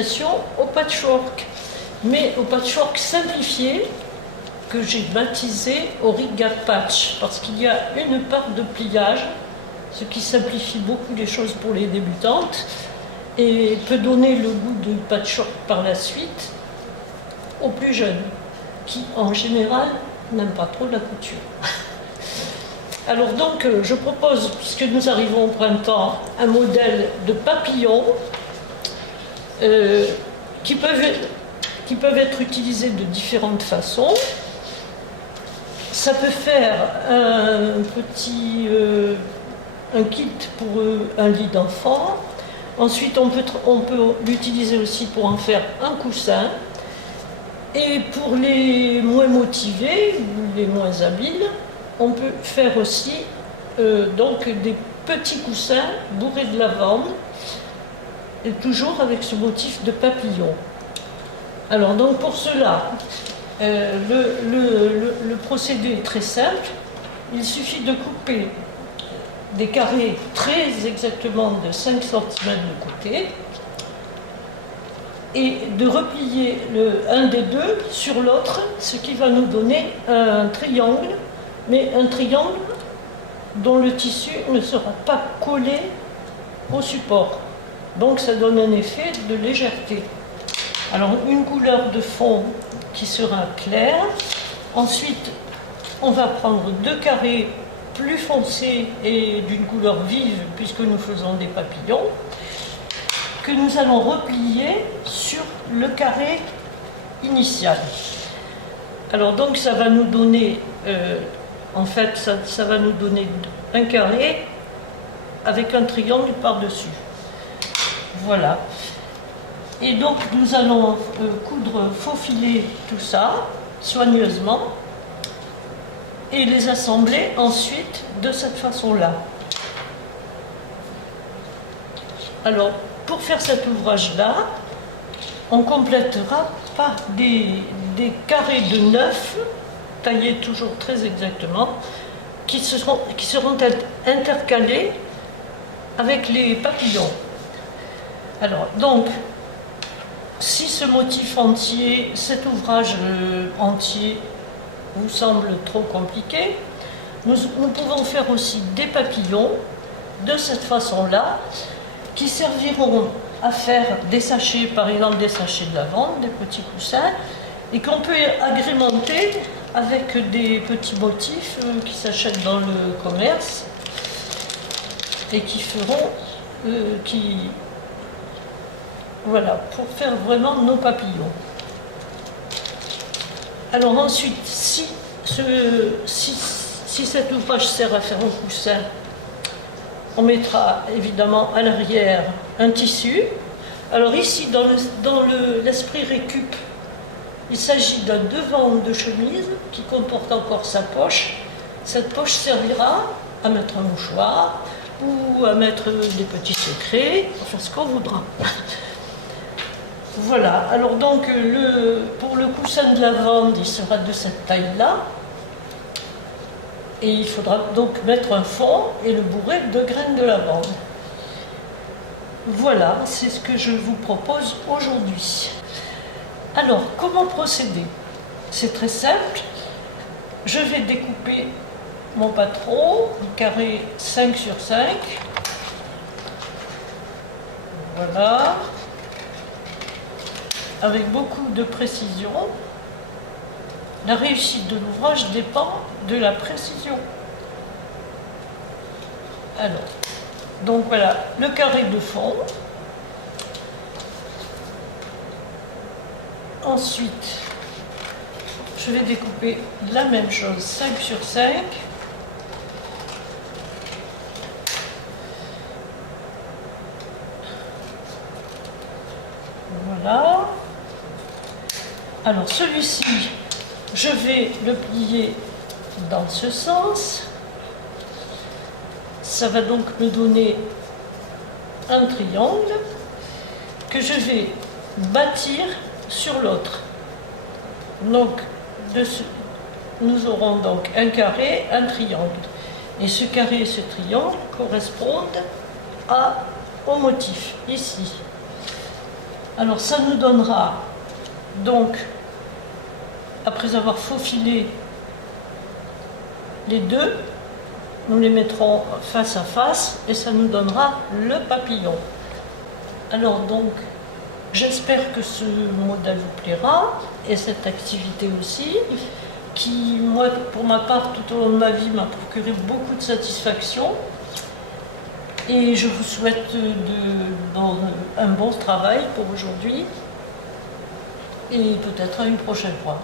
initiation au patchwork, mais au patchwork simplifié que j'ai baptisé Origa Patch, parce qu'il y a une part de pliage, ce qui simplifie beaucoup les choses pour les débutantes et peut donner le goût du patchwork par la suite aux plus jeunes, qui en général n'aiment pas trop la couture. Alors donc, je propose, puisque nous arrivons au printemps, un modèle de papillon qui peuvent être utilisés de différentes façons. Ça peut faire un kit pour un lit d'enfant. Ensuite, on peut l'utiliser aussi pour en faire un coussin. Et pour les moins motivés, ou les moins habiles, on peut faire aussi donc des petits coussins bourrés de lavande, et toujours avec ce motif de papillon. Alors donc pour cela, le procédé est très simple. Il suffit de couper des carrés très exactement de 5 cm de côté et de replier un des deux sur l'autre, ce qui va nous donner un triangle, mais un triangle dont le tissu ne sera pas collé au support. Donc ça donne un effet de légèreté. Alors une couleur de fond qui sera claire. Ensuite, on va prendre 2 carrés plus foncés et d'une couleur vive, puisque nous faisons des papillons, que nous allons replier sur le carré initial. Alors donc ça va nous donner, ça va nous donner un carré avec un triangle par-dessus. Voilà. Et donc nous allons faufiler tout ça soigneusement et les assembler ensuite de cette façon-là. Alors, pour faire cet ouvrage-là, on complétera par des carrés de 9, taillés toujours très exactement, qui seront intercalés avec les papillons. Alors, donc, si ce motif entier, cet ouvrage entier vous semble trop compliqué, nous pouvons faire aussi des papillons de cette façon-là, qui serviront à faire des sachets, par exemple des sachets de lavande, des petits coussins, et qu'on peut agrémenter avec des petits motifs qui s'achètent dans le commerce et qui feront, voilà, pour faire vraiment nos papillons. Alors ensuite, si cet ouvrage sert à faire un coussin, on mettra évidemment à l'arrière un tissu. Alors ici, dans l'esprit récup, il s'agit d'un devant de chemise qui comporte encore sa poche. Cette poche servira à mettre un mouchoir ou à mettre des petits secrets, enfin ce qu'on voudra. Voilà, alors donc pour le coussin de lavande, il sera de cette taille-là. Et il faudra donc mettre un fond et le bourrer de graines de lavande. Voilà, c'est ce que je vous propose aujourd'hui. Alors, comment procéder? C'est très simple. Je vais découper mon patron, un carré 5 sur 5. Voilà. Avec beaucoup de précision. La réussite de l'ouvrage dépend de la précision. Alors, donc voilà, le carré de fond. Ensuite, je vais découper la même chose, 5 sur 5. Voilà. Alors celui-ci, je vais le plier dans ce sens. Ça va donc me donner un triangle que je vais bâtir sur l'autre. Donc, nous aurons donc un carré, un triangle. Et ce carré et ce triangle correspondent au motif, ici. Alors ça nous donnera, donc, après avoir faufilé les deux, nous les mettrons face à face et ça nous donnera le papillon. Alors donc, j'espère que ce modèle vous plaira et cette activité aussi, qui, moi, pour ma part, tout au long de ma vie, m'a procuré beaucoup de satisfaction. Et je vous souhaite un bon travail pour aujourd'hui et peut-être à une prochaine fois.